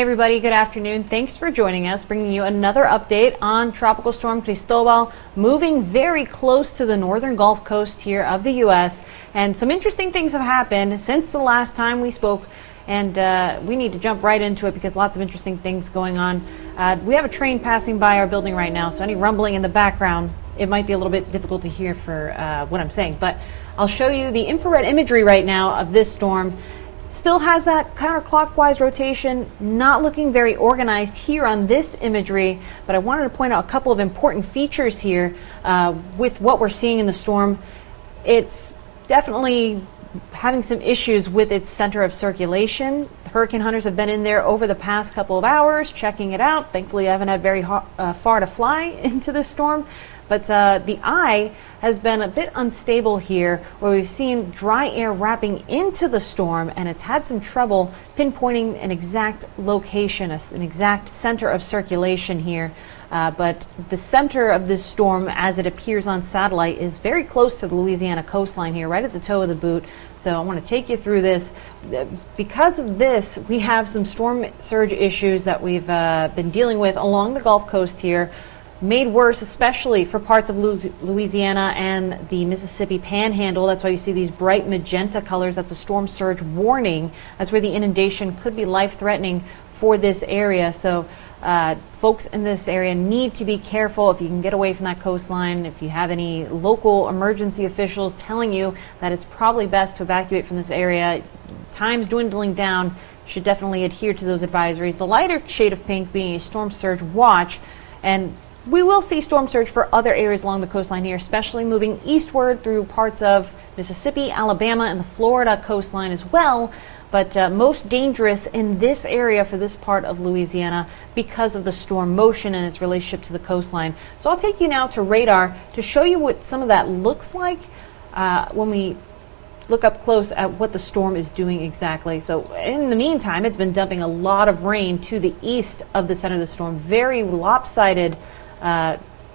Hey everybody, good afternoon. Thanks for joining us, bringing you another update on Tropical Storm Cristobal, moving very close to the northern Gulf Coast here of the U.S. And some interesting things have happened since the last time we spoke, and we need to jump right into it because lots of interesting things going on. We have a train passing by our building right now, so any rumbling in the background, it might be a little bit difficult to hear for what I'm saying. But I'll show you the infrared imagery right now of this storm. Still has that counterclockwise rotation, not looking very organized here on this imagery, but I wanted to point out a couple of important features here with what we're seeing in the storm. It's definitely having some issues with its center of circulation. Hurricane hunters have been in there over the past couple of hours checking it out. Thankfully, I haven't had very far to fly into this storm. But the eye has been a bit unstable here, where we've seen dry air wrapping into the storm, and it's had some trouble pinpointing an exact location, an exact center of circulation here. But the center of this storm, as it appears on satellite, is very close to the Louisiana coastline here, right at the toe of the boot. So I want to take you through this. Because of this, we have some storm surge issues that we've been dealing with along the Gulf Coast here, made worse especially for parts of Louisiana and the Mississippi Panhandle. That's why you see these bright magenta colors. That's a storm surge warning. That's where the inundation could be life-threatening for this area. So folks in this area need to be careful. If you can get away from that coastline, if you have any local emergency officials telling you that it's probably best to evacuate from this area, time's dwindling down, should definitely adhere to those advisories. The lighter shade of pink being a storm surge watch, and we will see storm surge for other areas along the coastline here, especially moving eastward through parts of Mississippi, Alabama, and the Florida coastline as well. But most dangerous in this area for this part of Louisiana because of the storm motion and its relationship to the coastline. So I'll take you now to radar to show you what some of that looks like when we look up close at what the storm is doing exactly. So in the meantime, it's been dumping a lot of rain to the east of the center of the storm. Very lopsided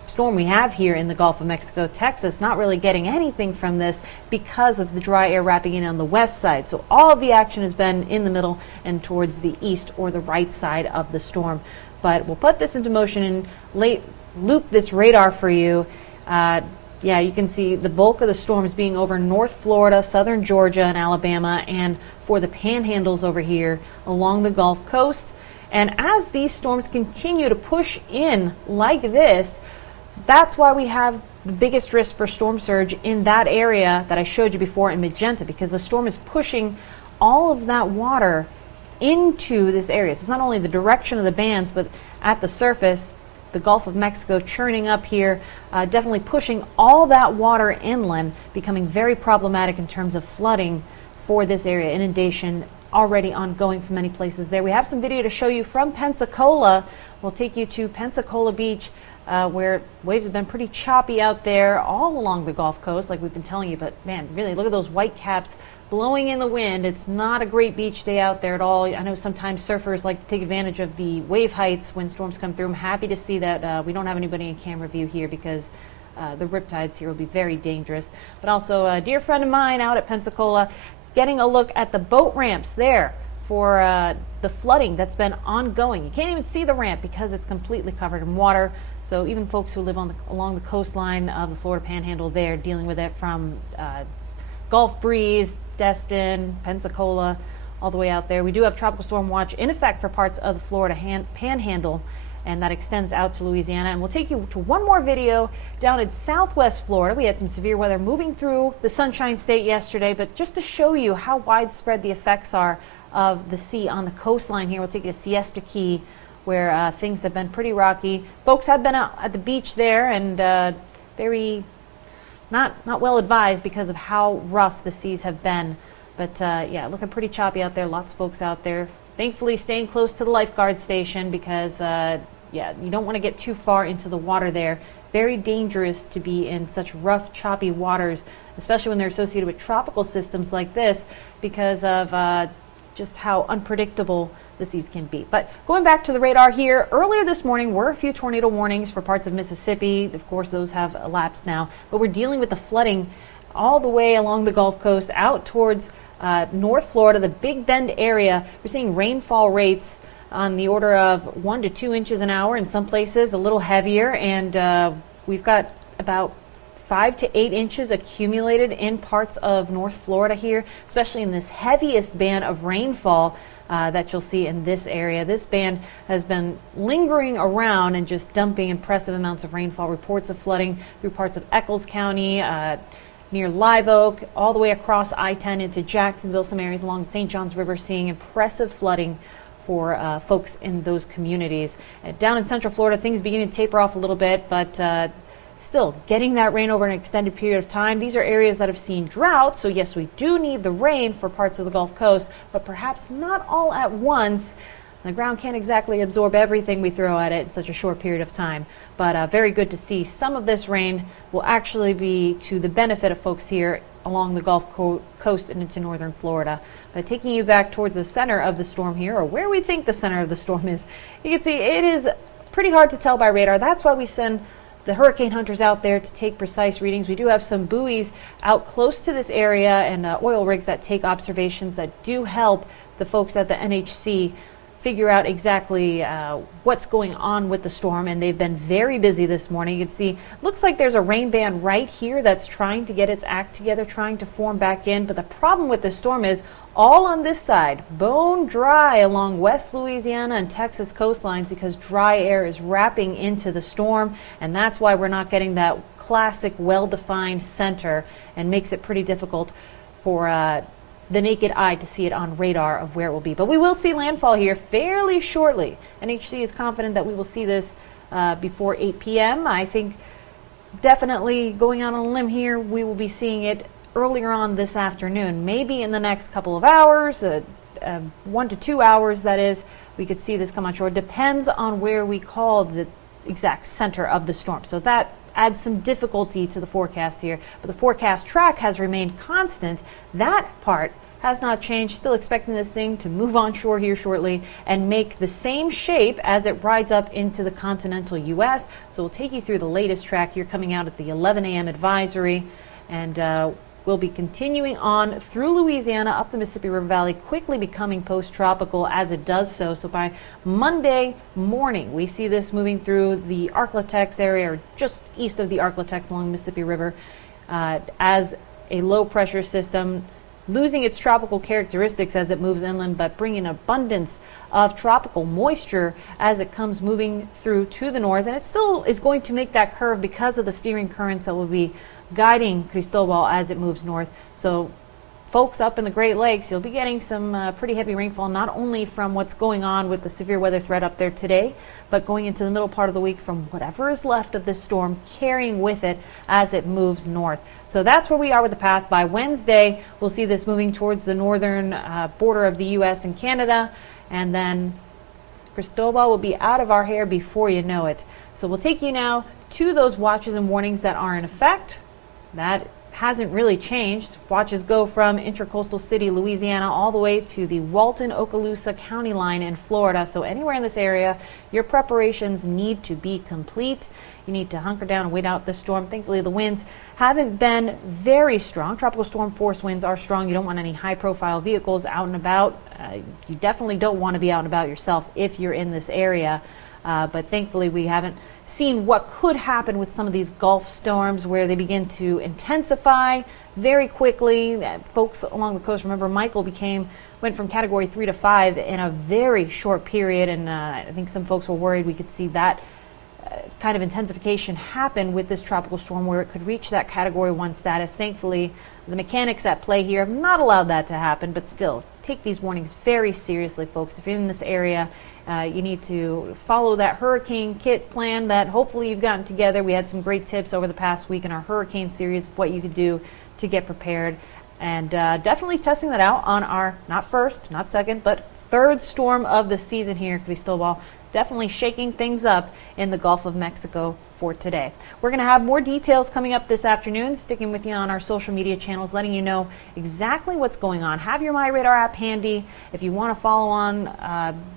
storm we have here in the Gulf of Mexico. Texas not really getting anything from this because of the dry air wrapping in on the west side. So all of the action has been in the middle and towards the east or the right side of the storm. But we'll put this into motion and loop this radar for you. Yeah, you can see the bulk of the storm is being over North Florida, southern Georgia, and Alabama, and for the panhandles over here along the Gulf Coast. And as these storms continue to push in like this, that's why we have the biggest risk for storm surge in that area that I showed you before in magenta, because the storm is pushing all of that water into this area. So it's not only the direction of the bands, but at the surface, the Gulf of Mexico churning up here, definitely pushing all that water inland, becoming very problematic in terms of flooding for this area. Inundation already ongoing for many places there. We have some video to show you from Pensacola. We'll take you to Pensacola Beach, where waves have been pretty choppy out there all along the Gulf Coast, like we've been telling you. But man, really, look at those white caps blowing in the wind. It's not a great beach day out there at all. I know sometimes surfers like to take advantage of the wave heights when storms come through. I'm happy to see that we don't have anybody in camera view here because the riptides here will be very dangerous. But also a dear friend of mine out at Pensacola, getting a look at the boat ramps there for the flooding that's been ongoing. You can't even see the ramp because it's completely covered in water. So even folks who live along the coastline of the Florida Panhandle there, dealing with it from Gulf Breeze, Destin, Pensacola, all the way out there. We do have Tropical Storm Watch in effect for parts of the Florida Panhandle, and that extends out to Louisiana. And we'll take you to one more video down in southwest Florida. We had some severe weather moving through the Sunshine State yesterday, but just to show you how widespread the effects are of the sea on the coastline here, we'll take you to Siesta Key, where things have been pretty rocky. Folks have been out at the beach there and very not well advised because of how rough the seas have been. But yeah, looking pretty choppy out there. Lots of folks out there. Thankfully staying close to the lifeguard station because yeah, you don't want to get too far into the water there. Very dangerous to be in such rough, choppy waters, especially when they're associated with tropical systems like this, because of just how unpredictable the seas can be. But going back to the radar here, earlier this morning were a few tornado warnings for parts of Mississippi. Of course, those have elapsed now, but we're dealing with the flooding all the way along the Gulf Coast out towards North Florida, the Big Bend area. We're seeing rainfall rates on the order of 1 to 2 inches an hour, in some places a little heavier, and we've got about 5 to 8 inches accumulated in parts of North Florida here, especially in this heaviest band of rainfall that you'll see in this area. This band has been lingering around and just dumping impressive amounts of rainfall. Reports of flooding through parts of Eccles County, near Live Oak, all the way across I-10 into Jacksonville, some areas along the St. Johns River, seeing impressive flooding for folks in those communities. Down in Central Florida, things beginning to taper off a little bit, but still getting that rain over an extended period of time. These are areas that have seen drought, so yes, we do need the rain for parts of the Gulf Coast, but perhaps not all at once. The ground can't exactly absorb everything we throw at it in such a short period of time, but very good to see some of this rain will actually be to the benefit of folks here along the Gulf Coast and into northern Florida. But taking you back towards the center of the storm here, or where we think the center of the storm is, you can see it is pretty hard to tell by radar. That's why we send the hurricane hunters out there to take precise readings. We do have some buoys out close to this area and oil rigs that take observations that do help the folks at the NHC figure out exactly what's going on with the storm, and they've been very busy this morning. You can see, looks like there's a rain band right here that's trying to get its act together, trying to form back in, but the problem with this storm is all on this side, bone dry along West Louisiana and Texas coastlines, because dry air is wrapping into the storm, and that's why we're not getting that classic well-defined center, and makes it pretty difficult for the naked eye to see it on radar of where it will be. But we will see landfall here fairly shortly. NHC is confident that we will see this before 8 p.m. I think definitely going out on a limb here, we will be seeing it earlier on this afternoon, maybe in the next couple of hours, 1 to 2 hours, that is, we could see this come on shore. Depends on where we call the exact center of the storm. So that adds some difficulty to the forecast here, but the forecast track has remained constant. That part has not changed. Still expecting this thing to move on shore here shortly and make the same shape as it rides up into the continental U.S. So we'll take you through the latest track here coming out at the 11 a.m. advisory, and we'll be continuing on through Louisiana up the Mississippi River Valley, quickly becoming post-tropical as it does so. So by Monday morning, we see this moving through the Arklatex area, or just east of the Arklatex along the Mississippi River, as a low-pressure system, losing its tropical characteristics as it moves inland, but bringing abundance of tropical moisture as it comes moving through to the north. And it still is going to make that curve because of the steering currents that will be guiding Cristobal as it moves north. So folks up in the Great Lakes, you'll be getting some pretty heavy rainfall, not only from what's going on with the severe weather threat up there today, but going into the middle part of the week from whatever is left of this storm carrying with it as it moves north. So that's where we are with the path. By Wednesday, we'll see this moving towards the northern border of the U.S. and Canada, and then Cristobal will be out of our hair before you know it. So we'll take you now to those watches and warnings that are in effect. That hasn't really changed. Watches go from Intracoastal City, Louisiana, all the way to the Walton-Okaloosa county line in Florida. So anywhere in this area, your preparations need to be complete. You need to hunker down and wait out this storm. Thankfully, the winds haven't been very strong. Tropical storm force winds are strong. You don't want any high-profile vehicles out and about. You definitely don't want to be out and about yourself if you're in this area. But thankfully, we haven't seen what could happen with some of these Gulf storms where they begin to intensify very quickly. Folks along the coast, remember Michael went from category 3 to 5 in a very short period, and I think some folks were worried we could see that kind of intensification happen with this tropical storm where it could reach that category 1 status. Thankfully, the mechanics at play here have not allowed that to happen, but still, take these warnings very seriously, folks. If you're in this area, you need to follow that hurricane kit plan that hopefully you've gotten together. We had some great tips over the past week in our hurricane series of what you could do to get prepared, and definitely testing that out on our not first, not second, but third storm of the season here, Cristobal. Definitely shaking things up in the Gulf of Mexico for today. We're going to have more details coming up this afternoon, sticking with you on our social media channels, letting you know exactly what's going on. Have your My Radar app handy if you want to follow on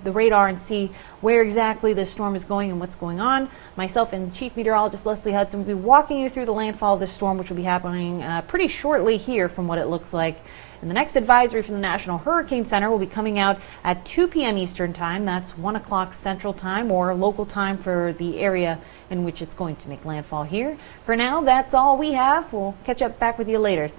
the radar and see where exactly this storm is going and what's going on. Myself and Chief Meteorologist Leslie Hudson will be walking you through the landfall of this storm, which will be happening pretty shortly here from what it looks like. And the next advisory from the National Hurricane Center will be coming out at 2 p.m. Eastern Time. That's 1 o'clock Central Time, or local time for the area in which it's going to make landfall here. For now, that's all we have. We'll catch up back with you later.